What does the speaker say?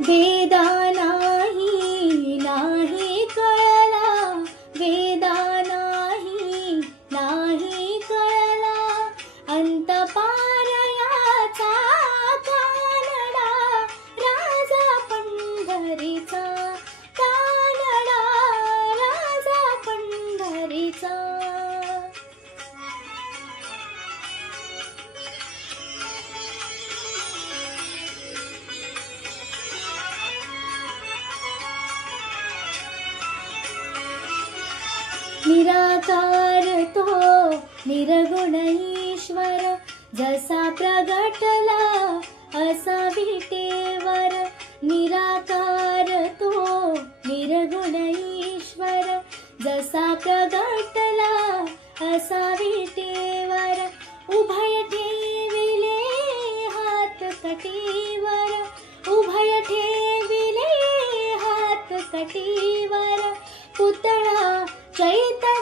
वेदा नाही कळला, वेदा नाही कळला, अंत पारयाचा कानडा, राजा पंढरीचा कानडा, राजा पंढरीचा. निराकार तो निर्गुण ईश्वर, जसा प्रगटला असा विटेवर. निराकार तो निर्गुण ईश्वर, जसा प्रगटला असा विटेवर. उभय ठेविले हात कटीवर, उभय ठेविले हात कटीवर. पुतळा चैतन्य